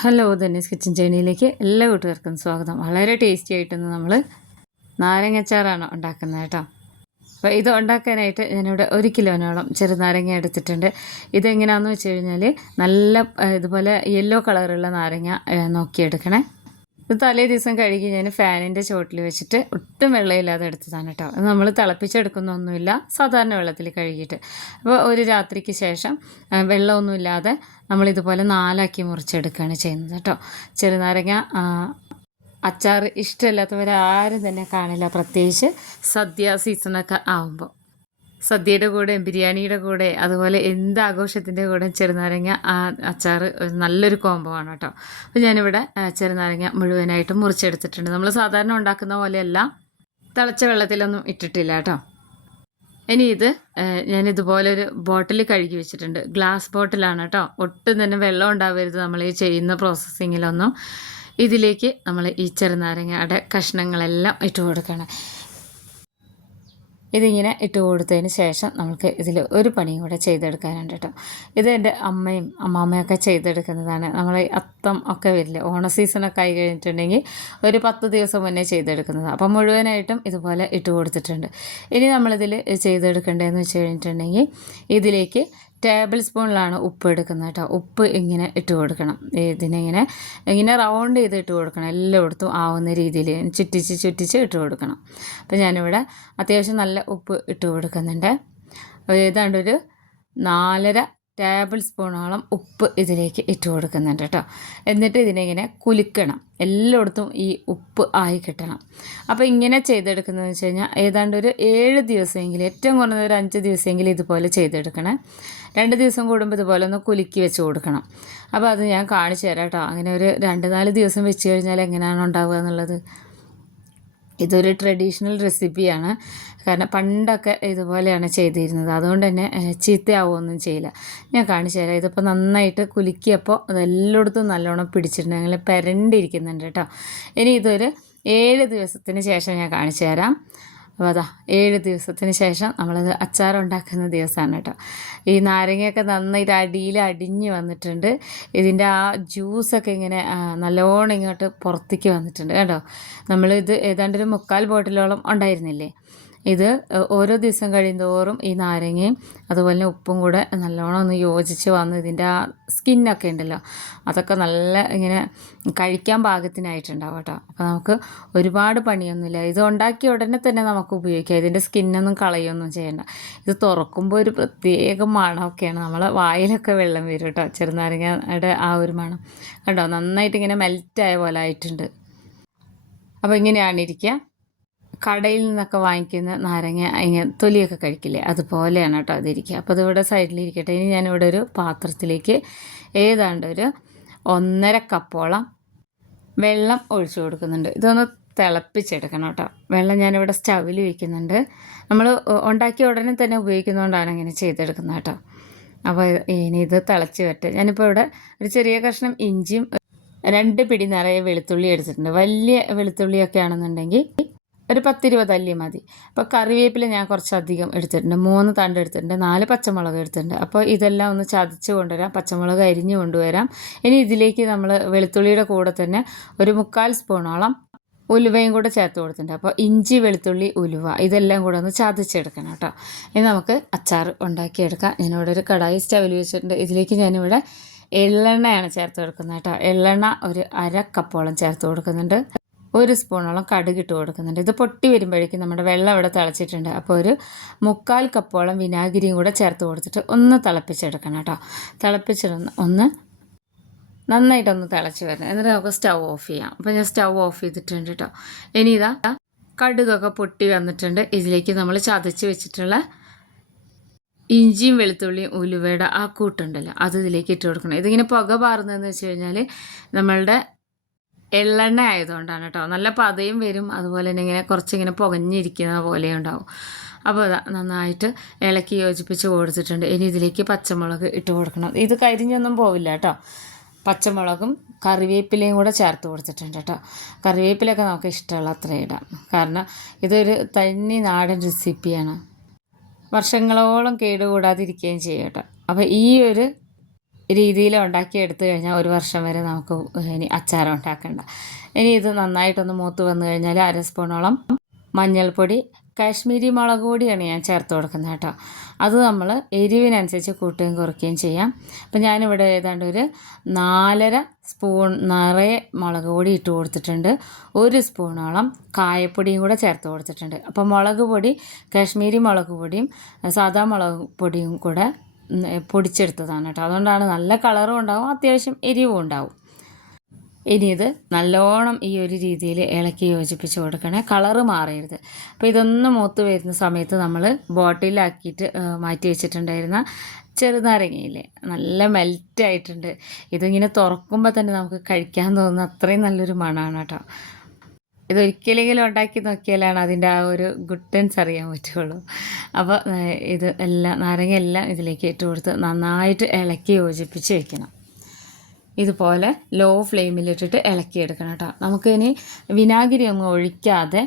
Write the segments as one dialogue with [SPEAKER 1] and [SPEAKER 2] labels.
[SPEAKER 1] Hello ധന്യസ് kitchen ചേണിയിലേക്ക് എല്ലാ കൂട്ടുകാർക്കും സ്വാഗതം. വളരെ ടേസ്റ്റി ആയിട്ടൊന്ന് നമ്മൾ നാരങ്ങച്ചാറാണ് ഉണ്ടാക്കുന്നത് കേട്ടോ. അപ്പോൾ ഇത് ഉണ്ടാക്കാനായിട്ട് ഞാനിവിടെ ഒരു കിലോനോളം ചെറുനാരങ്ങ എടുത്തിട്ടുണ്ട്. ഇതെങ്ങനെയാണെന്ന് വെച്ച് കഴിഞ്ഞാൽ നല്ല ഇതുപോലെ യെല്ലോ കളറുള്ള നാരങ്ങ നോക്കിയെടുക്കണേ. ഇത് തലേ ദിവസം കഴുകി ഞാൻ ഫാനിന്റെ ചോട്ടിൽ വെച്ചിട്ട് ഒട്ടും വെള്ളമില്ലാതെ എടുത്തതാണ് കേട്ടോ. അത് നമ്മൾ തിളപ്പിച്ചെടുക്കുന്നൊന്നുമില്ല സാധാരണ വെള്ളത്തിൽ കഴുകിയിട്ട്. അപ്പോൾ ഒരു രാത്രിക്ക് ശേഷം വെള്ളമൊന്നുമില്ലാതെ നമ്മളിതുപോലെ നാലാക്കി മുറിച്ചെടുക്കുകയാണ് ചെയ്യുന്നത് കേട്ടോ. ചെറുനാരങ്ങ അച്ചാർ ഇഷ്ടമില്ലാത്തവരാരും തന്നെ കാണില്ല. പ്രത്യേകിച്ച് സദ്യ സീസണൊക്കെ ആകുമ്പോൾ സദ്യയുടെ കൂടെ ബിരിയാണിയുടെ കൂടെ അതുപോലെ എന്ത് ആഘോഷത്തിന്റെ കൂടെ ചെറുനാരങ്ങ അച്ചാർ നല്ലൊരു കോംബോ ആണ് കേട്ടോ. അപ്പോൾ ഞാനിവിടെ ചെറുനാരങ്ങ മുഴുവനായിട്ടും മുറിച്ചെടുത്തിട്ടുണ്ട്. നമ്മൾ സാധാരണ ഉണ്ടാക്കുന്ന പോലെയല്ല തിളച്ച വെള്ളത്തിലൊന്നും ഇട്ടിട്ടില്ല കേട്ടോ. ഇനി ഇത് ഞാനിതുപോലെ ഒരു ബോട്ടിൽ കഴുകി വെച്ചിട്ടുണ്ട്. ഗ്ലാസ് ബോട്ടിലാണ് കേട്ടോ. ഒട്ടും തന്നെ വെള്ളം ഉണ്ടാവരുത് നമ്മൾ ഈ ചെയ്യുന്ന പ്രോസസ്സിങ്ങിലൊന്നും ഇതിലേക്ക് നമ്മൾ ഈ ചെറുനാരങ്ങയുടെ കഷ്ണങ്ങളെല്ലാം ഇട്ട് കൊടുക്കണം. ഇതിങ്ങനെ ഇട്ട് കൊടുത്തതിന് ശേഷം നമുക്ക് ഇതിൽ ഒരു പണിയും കൂടെ ചെയ്തെടുക്കാനുണ്ട് കേട്ടോ. ഇത് എന്റെ അമ്മയും അമ്മാമ്മയൊക്കെ ചെയ്തെടുക്കുന്നതാണ്. നമ്മൾ അത്തം ഒക്കെ വരില്ലേ ഓണ സീസണൊക്കെ ആയി കഴിഞ്ഞിട്ടുണ്ടെങ്കിൽ ഒരു പത്ത് ദിവസം മുന്നേ ചെയ്തെടുക്കുന്നത് അപ്പം മുഴുവനായിട്ടും ഇതുപോലെ ഇട്ട് കൊടുത്തിട്ടുണ്ട്. ഇനി നമ്മളിതിൽ ചെയ്തെടുക്കേണ്ടതെന്ന് വെച്ച് കഴിഞ്ഞിട്ടുണ്ടെങ്കിൽ ഇതിലേക്ക് ടേബിൾ സ്പൂണിലാണ് ഉപ്പ് എടുക്കുന്നത് കേട്ടോ. ഉപ്പ് ഇങ്ങനെ ഇട്ട് കൊടുക്കണം. ഇതിനിങ്ങനെ ഇങ്ങനെ റൗണ്ട് ചെയ്ത് ഇട്ട് കൊടുക്കണം. എല്ലായിടത്തും ആവുന്ന രീതിയിൽ ചുറ്റിച്ച് ചുറ്റിച്ച് ഇട്ട് കൊടുക്കണം. അപ്പോൾ ഞാനിവിടെ അത്യാവശ്യം നല്ല ഉപ്പ് ഇട്ട് കൊടുക്കുന്നുണ്ട്. ഏതാണ്ട് ഒരു നാലര ടേബിൾ സ്പൂണോളം ഉപ്പ് ഇതിലേക്ക് ഇട്ട് കൊടുക്കുന്നുണ്ട് കേട്ടോ. എന്നിട്ട് ഇതിനെങ്ങനെ കുലുക്കണം. എല്ലായിടത്തും ഈ ഉപ്പ് ആയി കിട്ടണം. അപ്പോൾ ഇങ്ങനെ ചെയ്തെടുക്കുന്നതെന്ന് വെച്ച് കഴിഞ്ഞാൽ ഏതാണ്ട് ഒരു ഏഴ് ദിവസമെങ്കിലും ഏറ്റവും കുറഞ്ഞത് ഒരു അഞ്ച് ദിവസമെങ്കിലും ഇതുപോലെ ചെയ്തെടുക്കണേ. രണ്ട് ദിവസം കൂടുമ്പോൾ ഇതുപോലെ ഒന്ന് കുലുക്കി വെച്ച് കൊടുക്കണം. അപ്പോൾ അത് ഞാൻ കാണിച്ചു തരാം കേട്ടോ അങ്ങനെ ഒരു രണ്ട് നാല് ദിവസം വെച്ച് കഴിഞ്ഞാൽ എങ്ങനെയാണ് ഉണ്ടാവുക എന്നുള്ളത്. ഇതൊരു ട്രഡീഷണൽ റെസിപ്പിയാണ് കാരണം പണ്ടൊക്കെ ഇതുപോലെയാണ് ചെയ്തിരുന്നത്. അതുകൊണ്ട് തന്നെ ചീത്തയാവുമൊന്നും ചെയ്യില്ല. ഞാൻ കാണിച്ചു തരാം. ഇതിപ്പോൾ നന്നായിട്ട് കുലുക്കിയപ്പോൾ അതെല്ലായിടത്തും നല്ലോണം പിടിച്ചിട്ടുണ്ട്. അങ്ങനെ പെരണ്ടിരിക്കുന്നുണ്ട് കേട്ടോ ഇനി ഇതൊരു ഏഴ് ദിവസത്തിന് ശേഷം ഞാൻ കാണിച്ചു തരാം. അപ്പോൾ അതാ ഏഴ് ദിവസത്തിന് ശേഷം നമ്മളത് അച്ചാറുണ്ടാക്കുന്ന ദിവസമാണ് കേട്ടോ. ഈ നാരങ്ങയൊക്കെ നന്നായിട്ട് അടിയിൽ അടിഞ്ഞ് വന്നിട്ടുണ്ട്. ഇതിന്റെ ആ ജ്യൂസൊക്കെ ഇങ്ങനെ നല്ലോണം ഇങ്ങോട്ട് പുറത്തേക്ക് വന്നിട്ടുണ്ട് കേട്ടോ. നമ്മളിത് ഏതാണ്ട് ഒരു മുക്കാൽ ബോട്ടിലോളം ഉണ്ടായിരുന്നില്ലേ? ഇത് ഓരോ ദിവസം കഴിയുന്തോറും ഈ നാരങ്ങയും അതുപോലെ തന്നെ ഉപ്പും കൂടെ നല്ലോണം ഒന്ന് യോജിച്ച് വന്ന് ഇതിന്റെ ആ സ്കിന്നൊക്കെ ഉണ്ടല്ലോ അതൊക്കെ നല്ല ഇങ്ങനെ കഴിക്കാൻ പാകത്തിനായിട്ടുണ്ടാവും കേട്ടോ. അപ്പോൾ നമുക്ക് ഒരുപാട് പണിയൊന്നുമില്ല. ഇത് ഉണ്ടാക്കിയ ഉടനെ തന്നെ നമുക്ക് ഉപയോഗിക്കാം. ഇതിന്റെ സ്കിന്നൊന്നും കളയൊന്നും ചെയ്യണ്ട. ഇത് തുറക്കുമ്പോൾ ഒരു പ്രത്യേക മണമൊക്കെയാണ്. നമ്മളെ വായിലൊക്കെ വെള്ളം വരും കേട്ടോ ചെറുനാരങ്ങയുടെ ആ ഒരു മണം. കേട്ടോ നന്നായിട്ട് ഇങ്ങനെ മെൽറ്റായ പോലെ ആയിട്ടുണ്ട്. അപ്പോൾ ഇങ്ങനെയാണ് ഇരിക്കുക. കടയിൽ നിന്നൊക്കെ വാങ്ങിക്കുന്ന നാരങ്ങ ഇങ്ങനെ തൊലിയൊക്കെ കഴിക്കില്ലേ? അതുപോലെയാണ് കേട്ടോ അതിരിക്കുക. അപ്പോൾ അതിവിടെ സൈഡിലിരിക്കട്ടെ. ഇനി ഞാനിവിടെ ഒരു പാത്രത്തിലേക്ക് ഏതാണ്ട് ഒരു ഒന്നര കപ്പോളം വെള്ളം ഒഴിച്ചു കൊടുക്കുന്നുണ്ട്. ഇതൊന്ന് തിളപ്പിച്ചെടുക്കണം കേട്ടോ. വെള്ളം ഞാനിവിടെ സ്റ്റവിൽ വയ്ക്കുന്നുണ്ട് നമ്മൾ ഉണ്ടാക്കിയ ഉടനെ തന്നെ ഉപയോഗിക്കുന്നതുകൊണ്ടാണ് ഇങ്ങനെ ചെയ്തെടുക്കുന്നത് കേട്ടോ. അപ്പോൾ ഇനി ഇത് തിളച്ച് വരട്ടെ. ഞാനിപ്പോൾ ഇവിടെ ഒരു ചെറിയ കഷ്ണം ഇഞ്ചിയും രണ്ട് പിടി നിറയെ വെളുത്തുള്ളി എടുത്തിട്ടുണ്ട്. വലിയ വെളുത്തുള്ളിയൊക്കെ ആണെന്നുണ്ടെങ്കിൽ ഒരു പത്തിരുപത് അല്ലി മതി. അപ്പോൾ കറിവേപ്പില ഞാൻ കുറച്ചധികം എടുത്തിട്ടുണ്ട്. മൂന്ന് തണ്ട് എടുത്തിട്ടുണ്ട്. നാല് പച്ചമുളക് എടുത്തിട്ടുണ്ട്. അപ്പോൾ ഇതെല്ലാം ഒന്ന് ചതച്ച് കൊണ്ടുവരാം. പച്ചമുളക് അരിഞ്ഞ് കൊണ്ടുവരാം. ഇനി ഇതിലേക്ക് നമ്മൾ വെളുത്തുള്ളിയുടെ കൂടെ തന്നെ ഒരു മുക്കാൽ സ്പൂണോളം ഉലുവയും കൂടെ ചേർത്ത് കൊടുത്തിട്ടുണ്ട്. അപ്പോൾ ഇഞ്ചി വെളുത്തുള്ളി ഉലുവ ഇതെല്ലാം കൂടെ ഒന്ന് ചതച്ചെടുക്കണം കേട്ടോ. ഇനി നമുക്ക് അച്ചാർ ഉണ്ടാക്കിയെടുക്കാം. ഞാനിവിടെ ഒരു കടായി സ്റ്റവിൽ വെച്ചിട്ടുണ്ട്. ഇതിലേക്ക് ഞാനിവിടെ എള്ളെണ്ണയാണ് ചേർത്ത് കൊടുക്കുന്നത് കേട്ടോ. എള്ളെണ്ണ ഒരു അര കപ്പോളം ചേർത്ത് കൊടുക്കുന്നുണ്ട്. ഒരു സ്പൂണോളം കടുക് ഇട്ട് കൊടുക്കുന്നുണ്ട്. ഇത് പൊട്ടി വരുമ്പോഴേക്കും നമ്മുടെ വെള്ളം ഇവിടെ തിളച്ചിട്ടുണ്ട്. അപ്പോൾ ഒരു മുക്കാൽ കപ്പോളം വിനാഗിരിയും കൂടെ ചേർത്ത് കൊടുത്തിട്ട് ഒന്ന് തിളപ്പിച്ചെടുക്കണം കേട്ടോ. തിളപ്പിച്ചിടുന്ന ഒന്ന് നന്നായിട്ടൊന്ന് തിളച്ച് വരണം. എന്നിട്ട് നമുക്ക് സ്റ്റൗ ഓഫ് ചെയ്യാം. അപ്പോൾ ഞാൻ സ്റ്റൗ ഓഫ് ചെയ്തിട്ടുണ്ട് കേട്ടോ. ഇനി ഇതാ കടുകൊക്കെ പൊട്ടി വന്നിട്ടുണ്ട്. ഇതിലേക്ക് നമ്മൾ ചതച്ച് വെച്ചിട്ടുള്ള ഇഞ്ചിയും വെളുത്തുള്ളിയും ഉലുവയുടെ ആ കൂട്ടുണ്ടല്ലോ അത് ഇതിലേക്ക് ഇട്ട് കൊടുക്കണം. ഇതിങ്ങനെ പുക പാറുന്നതെന്ന് വെച്ച് കഴിഞ്ഞാൽ നമ്മളുടെ എള്ളെണ്ണ ആയതുകൊണ്ടാണ് കേട്ടോ നല്ല പതയും വരും. അതുപോലെ തന്നെ ഇങ്ങനെ കുറച്ചിങ്ങനെ പുകഞ്ഞിരിക്കുന്ന പോലെ ഉണ്ടാവും. അപ്പോൾ അതാ നന്നായിട്ട് ഇളക്കി യോജിപ്പിച്ച് കൊടുത്തിട്ടുണ്ട്. ഇനി ഇതിലേക്ക് പച്ചമുളക് ഇട്ട് കൊടുക്കണം. ഇത് കരിഞ്ഞൊന്നും പോവില്ല കേട്ടോ പച്ചമുളകും കറിവേപ്പിലയും കൂടെ ചേർത്ത് കൊടുത്തിട്ടുണ്ട് കേട്ടോ കറിവേപ്പിലൊക്കെ നമുക്ക് ഇഷ്ടമുള്ള അത്ര ഇടാം. കാരണം ഇതൊരു തനി നാടൻ റെസിപ്പിയാണ് വർഷങ്ങളോളം കേടുകൂടാതിരിക്കുകയും ചെയ്യും കേട്ടോ അപ്പോൾ ഈ ഒരു രീതിയിൽ ഉണ്ടാക്കി എടുത്തു കഴിഞ്ഞാൽ ഒരു വർഷം വരെ നമുക്ക് ഇനി അച്ചാരം ഉണ്ടാക്കണ്ട. ഇനി ഇത് നന്നായിട്ടൊന്ന് മൂത്ത് വന്നു കഴിഞ്ഞാൽ അര സ്പൂണോളം മഞ്ഞൾപ്പൊടി കാശ്മീരി മുളക് പൊടിയാണ് ഞാൻ ചേർത്ത് കൊടുക്കുന്നത് കേട്ടോ. അത് നമ്മൾ എരിവിനനുസരിച്ച് കൂട്ടുകയും കുറയ്ക്കുകയും ചെയ്യാം. അപ്പം ഞാനിവിടെ ഏതാണ്ട് ഒരു നാലര സ്പൂൺ നിറയെ മുളക് പൊടി ഇട്ട് കൊടുത്തിട്ടുണ്ട്. ഒരു സ്പൂണോളം കായപ്പൊടിയും കൂടെ ചേർത്ത് കൊടുത്തിട്ടുണ്ട്. അപ്പോൾ മുളക് പൊടി കാശ്മീരി മുളക് പൊടിയും സാധാ മുളക് പൊടിയും കൂടെ പൊടിച്ചെടുത്തതാണ് കേട്ടോ. അതുകൊണ്ടാണ് നല്ല കളറും ഉണ്ടാവും അത്യാവശ്യം എരിവും ഉണ്ടാവും. ഇനി ഇത് നല്ലോണം ഈ ഒരു രീതിയിൽ ഇളക്കി യോജിപ്പിച്ച് കൊടുക്കണേ. കളറ് മാറരുത്. അപ്പോൾ ഇതൊന്ന് മൂത്ത് വരുന്ന സമയത്ത് നമ്മൾ ബോട്ടിലാക്കിയിട്ട് മാറ്റി വെച്ചിട്ടുണ്ടായിരുന്ന ചെറുനാരങ്ങയില്ലേ നല്ല മെൽറ്റായിട്ടുണ്ട്. ഇതിങ്ങനെ തുറക്കുമ്പോൾ തന്നെ നമുക്ക് കഴിക്കാൻ തോന്നുന്ന അത്രയും നല്ലൊരു മണമാണ് കേട്ടോ. ഇതൊരിക്കലെങ്കിലും ഉണ്ടാക്കി നോക്കിയാലാണ് അതിന്റെ ആ ഒരു ഗുഡൻസ് അറിയാൻ പറ്റുള്ളൂ. അപ്പോൾ ഇത് എല്ലാം നാരങ്ങ എല്ലാം ഇതിലേക്ക് ഇട്ട് കൊടുത്ത് നന്നായിട്ട് ഇളക്കി യോജിപ്പിച്ച് വെക്കണം. ഇതുപോലെ ലോ ഫ്ലെയിമിലിട്ടിട്ട് ഇളക്കിയെടുക്കണം കേട്ടോ. നമുക്കിനി വിനാഗിരി ഒന്നും ഒഴിക്കാതെ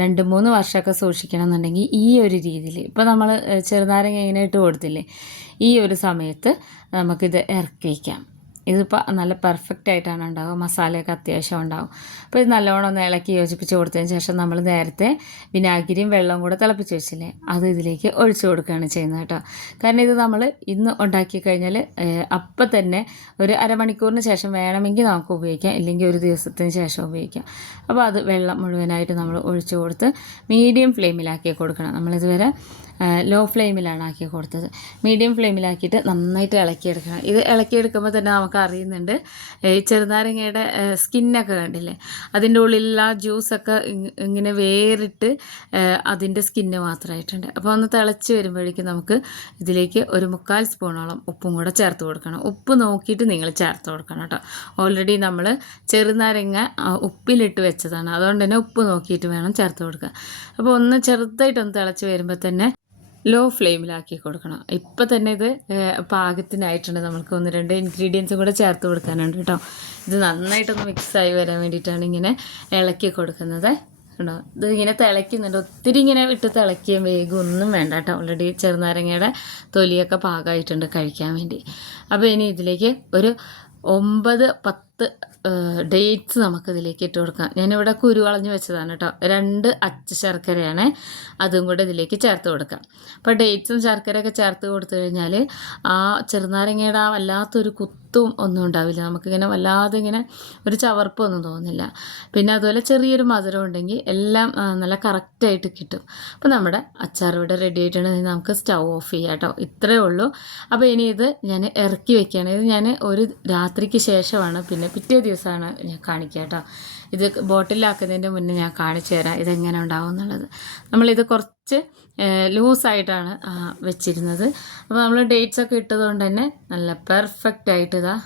[SPEAKER 1] രണ്ട് മൂന്ന് വർഷമൊക്കെ സൂക്ഷിക്കണം എന്നുണ്ടെങ്കിൽ ഈ ഒരു രീതിയിൽ ഇപ്പോൾ നമ്മൾ ചെറുനാരങ്ങ ഇങ്ങനെ ഇട്ട് കൊടുത്തില്ലേ ഈ ഒരു സമയത്ത് നമുക്കിത് ഇറക്കി വയ്ക്കാം ഇതിപ്പോൾ നല്ല പെർഫെക്റ്റ് ആയിട്ടാണ് ഉണ്ടാവുക. മസാലയൊക്കെ അത്യാവശ്യം ഉണ്ടാവും. അപ്പോൾ ഇത് നല്ലോണം ഒന്ന് ഇളക്കി യോജിപ്പിച്ച് കൊടുത്തതിന് ശേഷം നമ്മൾ നേരത്തെ വിനാഗിരിയും വെള്ളവും കൂടെ തിളപ്പിച്ച് വെച്ചില്ലേ അത് ഇതിലേക്ക് ഒഴിച്ചു കൊടുക്കുകയാണ് ചെയ്യുന്നത് കേട്ടോ. കാരണം ഇത് നമ്മൾ ഇന്ന് ഉണ്ടാക്കി കഴിഞ്ഞാൽ അപ്പം തന്നെ ഒരു അരമണിക്കൂറിന് ശേഷം വേണമെങ്കിൽ നമുക്ക് ഉപയോഗിക്കാം. ഇല്ലെങ്കിൽ ഒരു ദിവസത്തിന് ശേഷം ഉപയോഗിക്കാം. അപ്പോൾ അത് വെള്ളം മുഴുവനായിട്ട് നമ്മൾ ഒഴിച്ചു കൊടുത്ത് മീഡിയം ഫ്ലെയിമിലാക്കി കൊടുക്കണം. നമ്മളിതുവരെ ലോ ഫ്ലെയിമിലാണ് ആക്കി കൊടുത്തത്. മീഡിയം ഫ്ലെയിമിലാക്കിയിട്ട് നന്നായിട്ട് ഇളക്കിയെടുക്കണം. ഇത് ഇളക്കിയെടുക്കുമ്പോൾ തന്നെ നമുക്ക് അറിയുന്നുണ്ട് ഈ ചെറുനാരങ്ങയുടെ സ്കിന്നൊക്കെ കണ്ടില്ലേ? അതിന്റെ ഉള്ളിലുള്ള ജ്യൂസൊക്കെ ഇങ്ങനെ വേറിട്ട് അതിന്റെ സ്കിന്ന് മാത്രമായിട്ടുണ്ട്. അപ്പോൾ ഒന്ന് തിളച്ച് വരുമ്പോഴേക്കും നമുക്ക് ഇതിലേക്ക് ഒരു മുക്കാൽ സ്പൂണോളം ഉപ്പും കൂടെ ചേർത്ത് കൊടുക്കണം. ഉപ്പ് നോക്കിയിട്ട് നിങ്ങൾ ചേർത്ത് കൊടുക്കണം കേട്ടോ. ഓൾറെഡി നമ്മൾ ചെറുനാരങ്ങ ഉപ്പിലിട്ട് വെച്ചതാണ്. അതുകൊണ്ട് തന്നെ ഉപ്പ് നോക്കിയിട്ട് വേണം ചേർത്ത് കൊടുക്കുക അപ്പോൾ ഒന്ന് ചെറുതായിട്ടൊന്ന് തിളച്ച് വരുമ്പോൾ തന്നെ ലോ ഫ്ലെയിമിലാക്കി കൊടുക്കണം. ഇപ്പം തന്നെ ഇത് പാകത്തിനായിട്ടുണ്ട്. നമുക്ക് ഒന്ന് രണ്ട് ഇൻഗ്രീഡിയൻസും കൂടെ ചേർത്ത് കൊടുക്കാനുണ്ട് കേട്ടോ. ഇത് നന്നായിട്ടൊന്ന് മിക്സായി വരാൻ വേണ്ടിയിട്ടാണ് ഇങ്ങനെ ഇളക്കി കൊടുക്കുന്നത്. കേട്ടോ ഇത് ഇങ്ങനെ തിളയ്ക്കുന്നുണ്ട്. ഒത്തിരി ഇങ്ങനെ ഇട്ട് തിളക്കിയ വേഗം ഒന്നും വേണ്ട കേട്ടോ. ഓൾറെഡി ചെറുനാരങ്ങയുടെ തൊലിയൊക്കെ പാകമായിട്ടുണ്ട് കഴിക്കാൻ വേണ്ടി. അപ്പോൾ ഇനി ഇതിലേക്ക് ഒരു ഒമ്പത് പത്ത് ഡേറ്റ്സ് നമുക്കിതിലേക്ക് ഇട്ട് കൊടുക്കാം. ഞാനിവിടെ കുരു കളഞ്ഞ് വെച്ചതാണ് കേട്ടോ. രണ്ട് അച്ച ശർക്കരയാണ് അതും കൂടെ ഇതിലേക്ക് ചേർത്ത് കൊടുക്കാം. അപ്പോൾ ഡേറ്റ്സും ശർക്കരയൊക്കെ ചേർത്ത് കൊടുത്തു കഴിഞ്ഞാൽ ആ ചെറുനാരങ്ങയുടെ ആ വല്ലാത്തൊരു കുത്തും ഒന്നും ഉണ്ടാവില്ല. നമുക്കിങ്ങനെ വല്ലാതെ ഇങ്ങനെ ഒരു ചവർപ്പൊന്നും തോന്നില്ല. പിന്നെ അതുപോലെ ചെറിയൊരു മധുരം ഉണ്ടെങ്കിൽ എല്ലാം നല്ല കറക്റ്റായിട്ട് കിട്ടും. അപ്പോൾ നമ്മുടെ അച്ചാർ ഇവിടെ റെഡി ആയിട്ടുണ്ടെങ്കിൽ നമുക്ക് സ്റ്റൗ ഓഫ് ചെയ്യാം കേട്ടോ. ഇത്രയേ ഉള്ളൂ. അപ്പോൾ ഇനി ഇത് ഞാൻ ഇറക്കി വെക്കുകയാണ്. ഇത് ഞാൻ ഒരു രാത്രിക്ക് ശേഷമാണ് പിന്നെ പിറ്റേ ദിവസമാണ് ഞാൻ കാണിക്കുക കേട്ടോ. ഇത് ബോട്ടിലാക്കുന്നതിന്റെ മുന്നേ ഞാൻ കാണിച്ചു തരാം ഇതെങ്ങനെ ഉണ്ടാവും എന്നുള്ളത്. നമ്മളിത് കുറച്ച് ലൂസായിട്ടാണ് വെച്ചിരുന്നത്. അപ്പോൾ നമ്മൾ ഡേറ്റ്സ് ഒക്കെ ഇട്ടതുകൊണ്ട് തന്നെ നല്ല പെർഫെക്റ്റ് ആയിട്ട് ഇതാ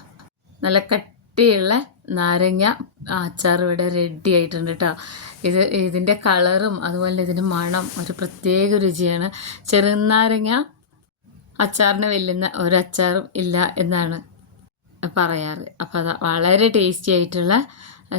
[SPEAKER 1] നല്ല കട്ടിയുള്ള നാരങ്ങ അച്ചാർ ഇവിടെ റെഡി ആയിട്ടുണ്ട് കേട്ടോ. ഇത് ഇതിന്റെ കളറും അതുപോലെ ഇതിന്റെ മണം ഒരു പ്രത്യേക രുചിയാണ്. ചെറുനാരങ്ങ അച്ചാറിന് വെല്ലുന്ന ഒരു അച്ചാറും ഇല്ല എന്നാണ് പറയാറ്. അപ്പോൾ അത് വളരെ ടേസ്റ്റി ആയിട്ടുള്ള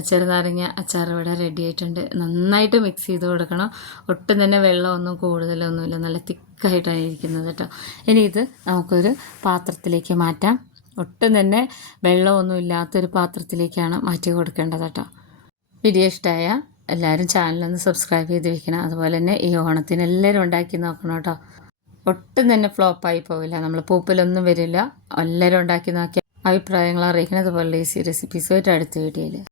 [SPEAKER 1] ചെറുനാരങ്ങ അച്ചാർ ഇവിടെ റെഡി ആയിട്ടുണ്ട്. നന്നായിട്ട് മിക്സ് ചെയ്ത് കൊടുക്കണം. ഒട്ടും തന്നെ വെള്ളമൊന്നും കൂടുതലൊന്നുമില്ല. നല്ല തിക്കായിട്ടാണ് ഇരിക്കുന്നത് കേട്ടോ. ഇനി ഇത് നമുക്കൊരു പാത്രത്തിലേക്ക് മാറ്റാം. ഒട്ടും തന്നെ വെള്ളമൊന്നും ഇല്ലാത്തൊരു പാത്രത്തിലേക്കാണ് മാറ്റി കൊടുക്കേണ്ടത് കേട്ടോ. വീഡിയോ ഇഷ്ടമായ എല്ലാവരും ചാനലൊന്ന് സബ്സ്ക്രൈബ് ചെയ്ത് വെക്കണം. അതുപോലെ തന്നെ ഈ ഓണത്തിന് എല്ലാവരും ഉണ്ടാക്കി നോക്കണം കേട്ടോ. ഒട്ടും തന്നെ ഫ്ലോപ്പായി പോവില്ല. നമ്മൾ പൂപ്പലൊന്നും വരില്ല. എല്ലാവരും ഉണ്ടാക്കി നോക്കിയാൽ അഭിപ്രായങ്ങൾ അറിയിക്കുന്നത് പോലെ സി റെസിപ്പീസുമായിട്ട് അടുത്ത വീഡിയോയിൽ